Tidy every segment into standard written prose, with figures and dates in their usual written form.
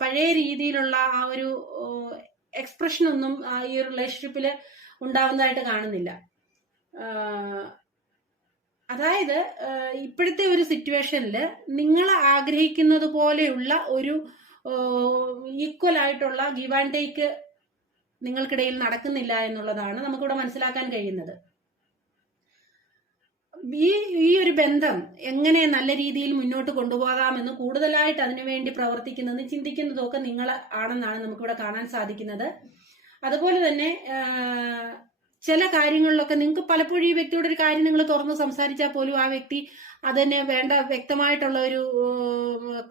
പഴയ രീതിയിലുള്ള ആ ഒരു എക്സ്പ്രഷൻ ഒന്നും ഈ ഒരു റിലേഷൻഷിപ്പിൽ ഉണ്ടാവുന്നതായിട്ട് കാണുന്നില്ല. അതായത് ഇപ്പോഴത്തെ ഒരു സിറ്റുവേഷനിൽ നിങ്ങൾ ആഗ്രഹിക്കുന്നത് പോലെയുള്ള ഒരു ഈക്വൽ ആയിട്ടുള്ള ഗിവ് ആൻഡ് ടേക്ക് നിങ്ങൾക്കിടയിൽ നടക്കുന്നില്ല എന്നുള്ളതാണ് നമുക്കിവിടെ മനസ്സിലാക്കാൻ കഴിയുന്നത്. ഈ ഒരു ബന്ധം എങ്ങനെ നല്ല രീതിയിൽ മുന്നോട്ട് കൊണ്ടുപോകാമെന്ന് കൂടുതലായിട്ട് അതിനുവേണ്ടി പ്രവർത്തിക്കുന്നതും ചിന്തിക്കുന്നതും ഒക്കെ നിങ്ങൾ ആണെന്നാണ് നമുക്കിവിടെ കാണാൻ സാധിക്കുന്നത്. അതുപോലെ തന്നെ ചില കാര്യങ്ങളിലൊക്കെ നിങ്ങൾക്ക് പലപ്പോഴും ഈ വ്യക്തിയോട് ഒരു കാര്യം നിങ്ങൾ തുറന്ന് സംസാരിച്ചാൽ പോലും ആ വ്യക്തി അതിന് വേണ്ട വ്യക്തമായിട്ടുള്ള ഒരു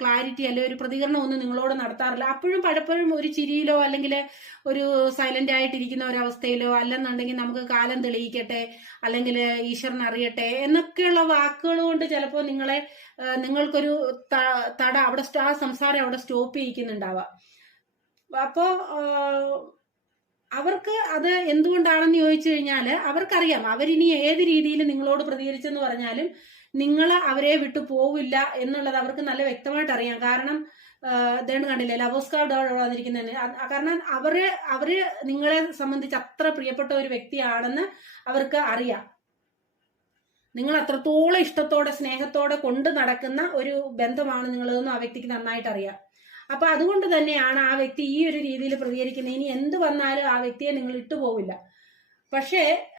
ക്ലാരിറ്റി അല്ലെങ്കിൽ ഒരു പ്രതികരണം ഒന്നും നിങ്ങളോട് നടത്താറില്ല. അപ്പോഴും പലപ്പോഴും ഒരു ചിരിയിലോ അല്ലെങ്കിൽ ഒരു സൈലന്റ് ആയിട്ടിരിക്കുന്ന ഒരവസ്ഥയിലോ അല്ലെന്നുണ്ടെങ്കിൽ നമുക്ക് കാലം തെളിയിക്കട്ടെ അല്ലെങ്കിൽ ഈശ്വരൻ അറിയട്ടെ എന്നൊക്കെയുള്ള വാക്കുകൾ കൊണ്ട് ചിലപ്പോൾ നിങ്ങൾക്കൊരു തട അവിടെ ആ സംസാരം അവിടെ സ്റ്റോപ്പ് ചെയ്യിക്കുന്നുണ്ടാവാം. അപ്പോ അവർക്ക് അത് എന്തുകൊണ്ടാണെന്ന് ചോദിച്ചു കഴിഞ്ഞാൽ അവർക്കറിയാം അവരിനി ഏത് രീതിയിൽ നിങ്ങളോട് പ്രതികരിച്ചെന്ന് പറഞ്ഞാലും നിങ്ങൾ അവരെ വിട്ടു പോവില്ല എന്നുള്ളത് അവർക്ക് നല്ല വ്യക്തമായിട്ട് അറിയാം. കാരണം ഇതേണ്ട് കണ്ടില്ലേ ലവേഴ്സ് കാർഡ് വന്നിരിക്കുന്നതന്നെ. കാരണം അവര് നിങ്ങളെ സംബന്ധിച്ച് അത്ര പ്രിയപ്പെട്ട ഒരു വ്യക്തിയാണെന്ന് അവർക്ക് അറിയാം. നിങ്ങൾ അത്രത്തോളം ഇഷ്ടത്തോടെ സ്നേഹത്തോടെ കൊണ്ട് നടക്കുന്ന ഒരു ബന്ധമാണ് നിങ്ങളതെന്ന് ആ വ്യക്തിക്ക് നന്നായിട്ട് അറിയാം. അപ്പൊ അതുകൊണ്ട് തന്നെയാണ് ആ വ്യക്തി ഈ ഒരു രീതിയിൽ പ്രതികരിക്കുന്നത്. ഇനി എന്ത് വന്നാലും ആ വ്യക്തിയെ നിങ്ങൾ ഇട്ടുപോവില്ല. പക്ഷേ